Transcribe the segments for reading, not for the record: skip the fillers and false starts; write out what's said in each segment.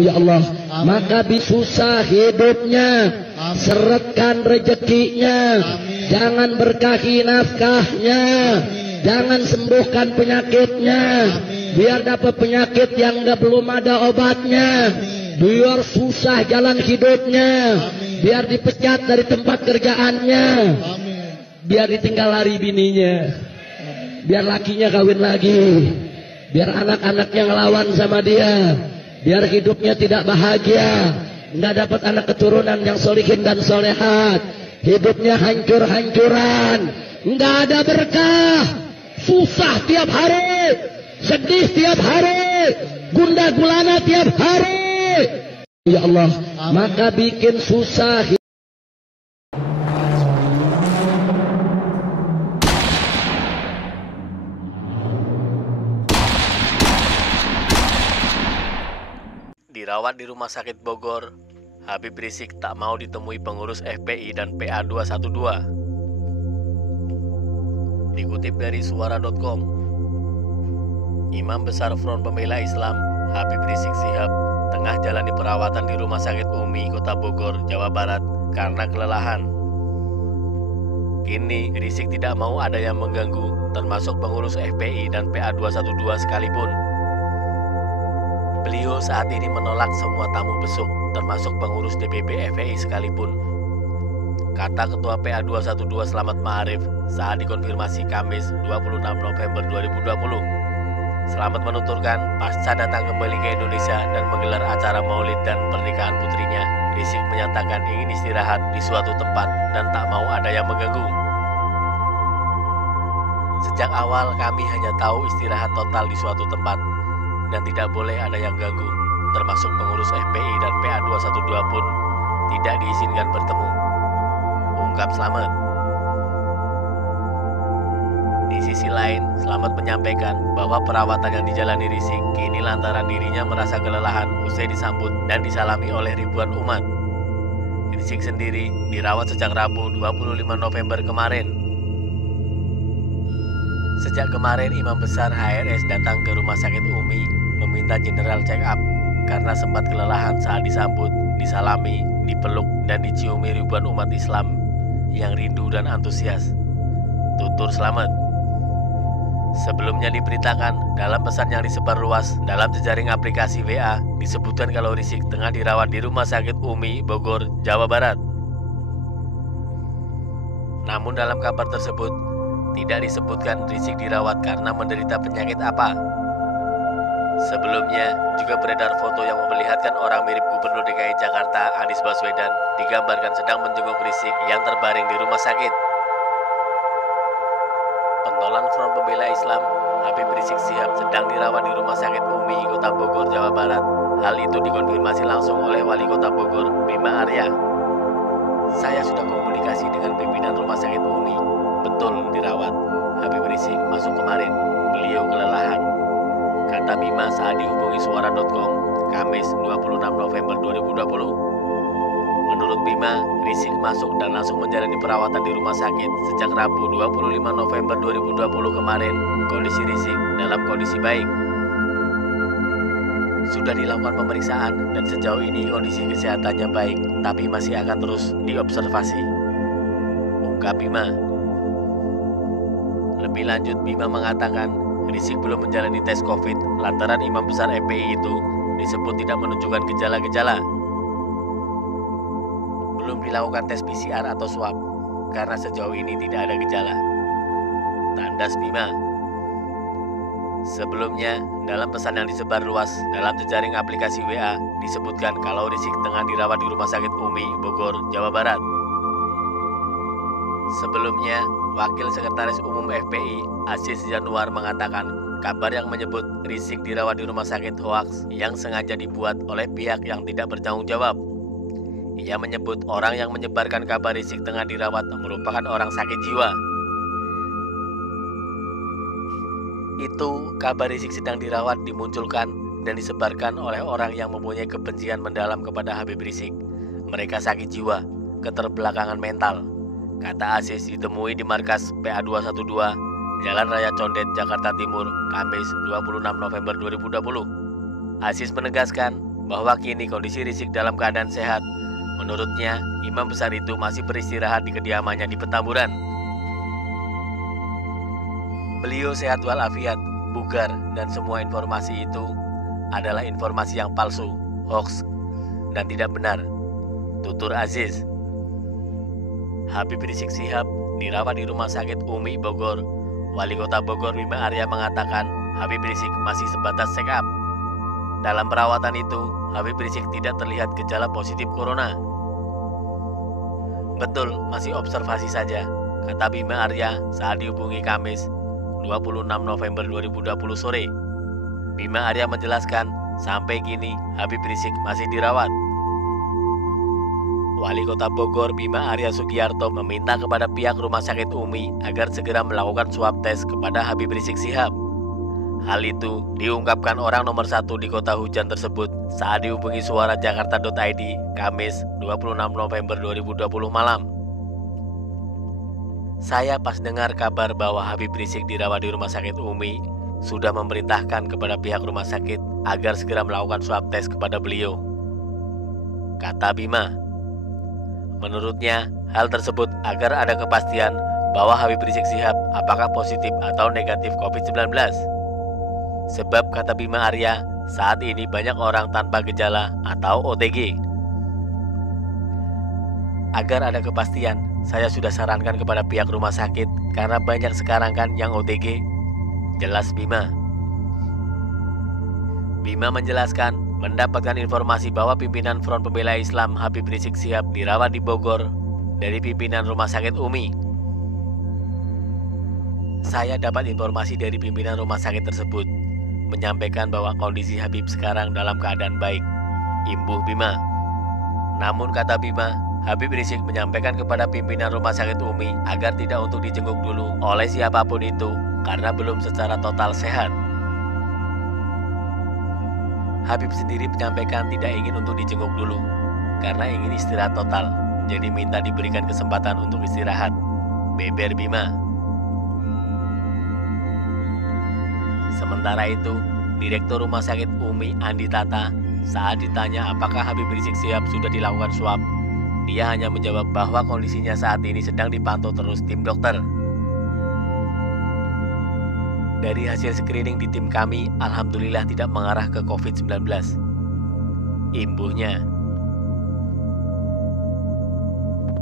Ya Allah, maka susah hidupnya, seretkan rezekinya, jangan berkahi nafkahnya, jangan sembuhkan penyakitnya, biar dapat penyakit yang belum ada obatnya, biar susah jalan hidupnya, biar dipecat dari tempat kerjaannya, biar ditinggal lari bininya, biar lakinya kawin lagi, biar anak-anaknya ngelawan sama dia, biar hidupnya tidak bahagia, nggak dapat anak keturunan yang solihin dan solehat, hidupnya hancur-hancuran, nggak ada berkah, susah tiap hari, sedih tiap hari, gundah gulana tiap hari. Ya Allah, maka bikin susah. Dirawat di Rumah Sakit Bogor, Habib Rizik tak mau ditemui pengurus FPI dan PA 212. Dikutip dari suara.com, Imam Besar Front Pembela Islam, Habib Rizik Syihab, tengah jalani perawatan di Rumah Sakit Umi, Kota Bogor, Jawa Barat, karena kelelahan. Kini, Rizik tidak mau ada yang mengganggu, termasuk pengurus FPI dan PA 212 sekalipun. Beliau saat ini menolak semua tamu besuk, termasuk pengurus DPP FPI sekalipun. Kata Ketua PA 212 Slamet Ma'arif saat dikonfirmasi Kamis 26 November 2020. Slamet menuturkan, pasca datang kembali ke Indonesia dan menggelar acara maulid dan pernikahan putrinya, Rizik menyatakan ingin istirahat di suatu tempat dan tak mau ada yang mengganggu. Sejak awal kami hanya tahu istirahat total di suatu tempat dan tidak boleh ada yang ganggu, termasuk pengurus FPI dan PA 212 pun tidak diizinkan bertemu, ungkap Slamet. Di sisi lain, Slamet menyampaikan bahwa perawatan yang dijalani Rizik kini lantaran dirinya merasa kelelahan usai disambut dan disalami oleh ribuan umat. Rizik sendiri dirawat sejak Rabu 25 November kemarin. Sejak kemarin, Imam Besar HRS datang ke Rumah Sakit Umi meminta general check up karena sempat kelelahan saat disambut, disalami, dipeluk, dan diciumi ribuan umat Islam yang rindu dan antusias, tutur Slamet. Sebelumnya diberitakan dalam pesan yang disebar luas dalam jejaring aplikasi WA disebutkan kalau Rizik tengah dirawat di Rumah Sakit Umi, Bogor, Jawa Barat. Namun dalam kabar tersebut tidak disebutkan Rizik dirawat karena menderita penyakit apa. Sebelumnya juga beredar foto yang memperlihatkan orang mirip Gubernur DKI Jakarta Anies Baswedan digambarkan sedang menjenguk Rizik yang terbaring di rumah sakit. Pentolan Front Pembela Islam, Habib Rizik Syihab sedang dirawat di Rumah Sakit Umi, Kota Bogor, Jawa Barat. Hal itu dikonfirmasi langsung oleh Wali Kota Bogor, Bima Arya. Saya sudah komunikasi dengan pimpinan Rumah Sakit Umi. Betul dirawat. Habib Rizik masuk kemarin. Beliau kelelahan, kata Bima saat dihubungi suara.com Kamis 26 November 2020. Menurut Bima, Rizik masuk dan langsung menjalani perawatan di rumah sakit sejak Rabu 25 November 2020 kemarin. Kondisi Rizik dalam kondisi baik. Sudah dilakukan pemeriksaan dan sejauh ini kondisi kesehatannya baik, tapi masih akan terus diobservasi, ungkap Bima. Lebih lanjut, Bima mengatakan Rizik belum menjalani tes COVID lantaran Imam Besar FPI itu disebut tidak menunjukkan gejala-gejala. Belum dilakukan tes PCR atau swab karena sejauh ini tidak ada gejala, tandas Bima. Sebelumnya, dalam pesan yang disebar luas dalam jejaring aplikasi WA disebutkan kalau Rizik tengah dirawat di Rumah Sakit Umi, Bogor, Jawa Barat. Sebelumnya, Wakil Sekretaris Umum FPI, Aziz Januar mengatakan kabar yang menyebut Rizik dirawat di rumah sakit hoaks yang sengaja dibuat oleh pihak yang tidak bertanggung jawab. Ia menyebut orang yang menyebarkan kabar Rizik tengah dirawat merupakan orang sakit jiwa. Itu kabar Rizik sedang dirawat dimunculkan dan disebarkan oleh orang yang mempunyai kebencian mendalam kepada Habib Rizik. Mereka sakit jiwa, keterbelakangan mental, kata Aziz ditemui di markas PA 212, Jalan Raya Condet, Jakarta Timur, Kamis 26 November 2020. Aziz menegaskan bahwa kini kondisi Rizik dalam keadaan sehat. Menurutnya, imam besar itu masih beristirahat di kediamannya di Petamburan. Beliau sehat walafiat, bugar, dan semua informasi itu adalah informasi yang palsu, hoax, dan tidak benar. Tutur Aziz. Habib Rizik Syihab dirawat di Rumah Sakit Umi Bogor. Wali Kota Bogor Bima Arya mengatakan Habib Rizik masih sebatas check up. Dalam perawatan itu, Habib Rizik tidak terlihat gejala positif corona. Betul, masih observasi saja, kata Bima Arya saat dihubungi Kamis 26 November 2020 sore. Bima Arya menjelaskan sampai kini Habib Rizik masih dirawat. Wali Kota Bogor Bima Arya Sugiarto meminta kepada pihak Rumah Sakit Umi agar segera melakukan swab tes kepada Habib Rizik Syihab. Hal itu diungkapkan orang nomor 1 di kota hujan tersebut saat dihubungi Suara Jakarta.id Kamis 26 November 2020 malam. Saya pas dengar kabar bahwa Habib Rizik dirawat di Rumah Sakit Umi, sudah memerintahkan kepada pihak rumah sakit agar segera melakukan swab tes kepada beliau, kata Bima. Menurutnya, hal tersebut agar ada kepastian bahwa Habib Rizik Syihab apakah positif atau negatif COVID-19. Sebab kata Bima Arya, saat ini banyak orang tanpa gejala atau OTG. Agar ada kepastian, saya sudah sarankan kepada pihak rumah sakit karena banyak sekarang kan yang OTG, jelas Bima. Bima menjelaskan mendapatkan informasi bahwa pimpinan Front Pembela Islam Habib Rizik Syihab dirawat di Bogor dari pimpinan Rumah Sakit Umi. Saya dapat informasi dari pimpinan rumah sakit tersebut, menyampaikan bahwa kondisi Habib sekarang dalam keadaan baik, imbuh Bima. Namun kata Bima, Habib Rizik menyampaikan kepada pimpinan Rumah Sakit Umi agar tidak untuk dijenguk dulu oleh siapapun itu karena belum secara total sehat. Habib sendiri menyampaikan tidak ingin untuk dijenguk dulu karena ingin istirahat total, jadi minta diberikan kesempatan untuk istirahat, beber Bima. Sementara itu, Direktur Rumah Sakit Umi Andi Tata saat ditanya apakah Habib Rizik Syihab sudah dilakukan swab, dia hanya menjawab bahwa kondisinya saat ini sedang dipantau terus tim dokter. Dari hasil screening di tim kami, alhamdulillah tidak mengarah ke COVID-19. Imbuhnya.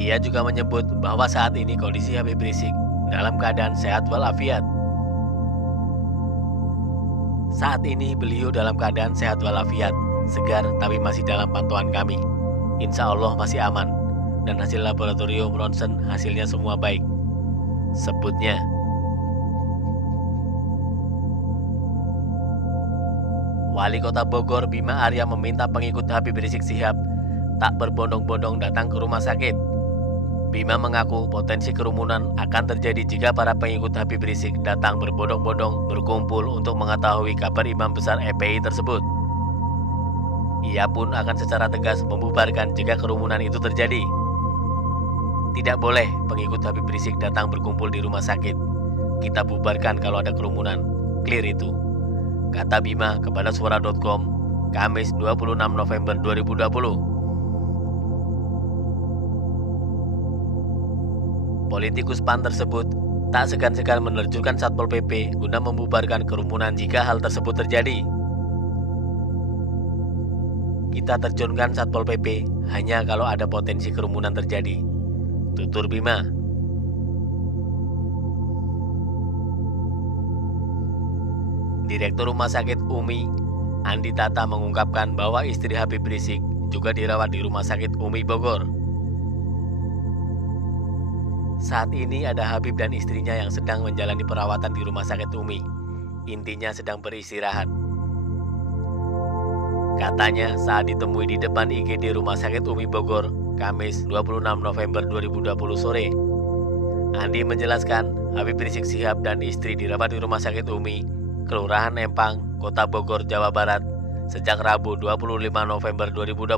Ia juga menyebut bahwa saat ini kondisi Habib Rizik dalam keadaan sehat walafiat. Saat ini beliau dalam keadaan sehat walafiat, segar tapi masih dalam pantauan kami. Insya Allah masih aman, dan hasil laboratorium ronsen hasilnya semua baik, sebutnya. Wali Kota Bogor Bima Arya meminta pengikut Habib Rizik Syihab tak berbondong-bondong datang ke rumah sakit. Bima mengaku potensi kerumunan akan terjadi jika para pengikut Habib Rizik datang berbondong-bondong berkumpul untuk mengetahui kabar imam besar FPI tersebut. Ia pun akan secara tegas membubarkan jika kerumunan itu terjadi. Tidak boleh pengikut Habib Rizik datang berkumpul di rumah sakit. Kita bubarkan kalau ada kerumunan. Clear itu, kata Bima kepada Suara.com Kamis 26 November 2020. Politikus PAN tersebut tak segan-segan menerjunkan Satpol PP guna membubarkan kerumunan jika hal tersebut terjadi. Kita terjunkan Satpol PP hanya kalau ada potensi kerumunan terjadi, tutur Bima. Direktur Rumah Sakit Umi Andi Tata mengungkapkan bahwa istri Habib Rizik juga dirawat di Rumah Sakit Umi Bogor. Saat ini ada Habib dan istrinya yang sedang menjalani perawatan di Rumah Sakit Umi. Intinya sedang beristirahat. Katanya saat ditemui di depan IGD Rumah Sakit Umi Bogor, Kamis 26 November 2020 sore. Andi menjelaskan Habib Rizik Syihab dan istri dirawat di Rumah Sakit Umi, Kelurahan Empang, Kota Bogor, Jawa Barat, sejak Rabu 25 November 2020.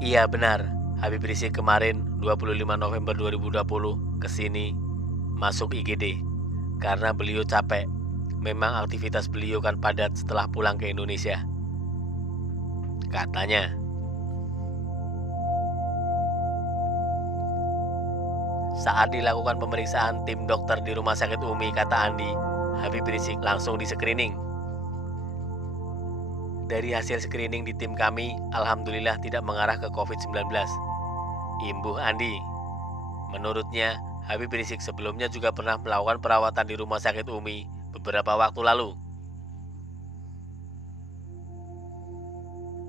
Iya benar, Habib Rizik kemarin 25 November 2020 kesini masuk IGD karena beliau capek. Memang aktivitas beliau kan padat setelah pulang ke Indonesia, katanya. Saat dilakukan pemeriksaan tim dokter di rumah sakit Umi, kata Andi, Habib Rizik langsung di screening. Dari hasil screening di tim kami, alhamdulillah tidak mengarah ke COVID-19. Imbuh Andi. Menurutnya, Habib Rizik sebelumnya juga pernah melakukan perawatan di rumah sakit Umi beberapa waktu lalu.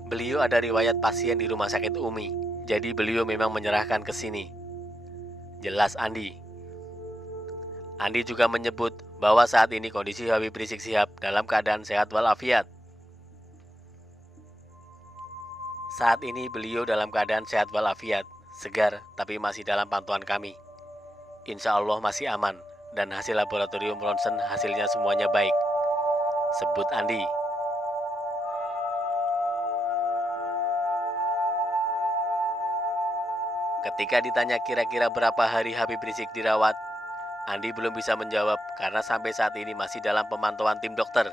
Beliau ada riwayat pasien di rumah sakit Umi, jadi beliau memang menyerahkan ke sini. Jelas Andi. Andi juga menyebut bahwa saat ini kondisi Habib Rizik Syihab dalam keadaan sehat walafiat. Saat ini beliau dalam keadaan sehat walafiat, segar tapi masih dalam pantauan kami. Insya Allah masih aman dan hasil laboratorium ronsen hasilnya semuanya baik, sebut Andi. Ketika ditanya kira-kira berapa hari Habib Rizik dirawat, Andi belum bisa menjawab karena sampai saat ini masih dalam pemantauan tim dokter.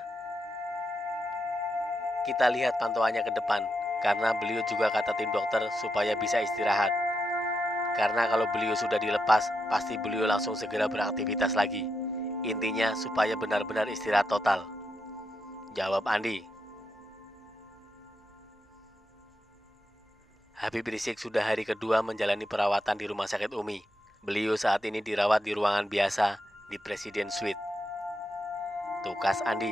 Kita lihat pantauannya ke depan, karena beliau juga kata tim dokter supaya bisa istirahat. Karena kalau beliau sudah dilepas, pasti beliau langsung segera beraktivitas lagi. Intinya supaya benar-benar istirahat total, jawab Andi. Habib Rizik sudah hari kedua menjalani perawatan di rumah sakit Umi. Beliau saat ini dirawat di ruangan biasa di Presiden Suite, tukas Andi.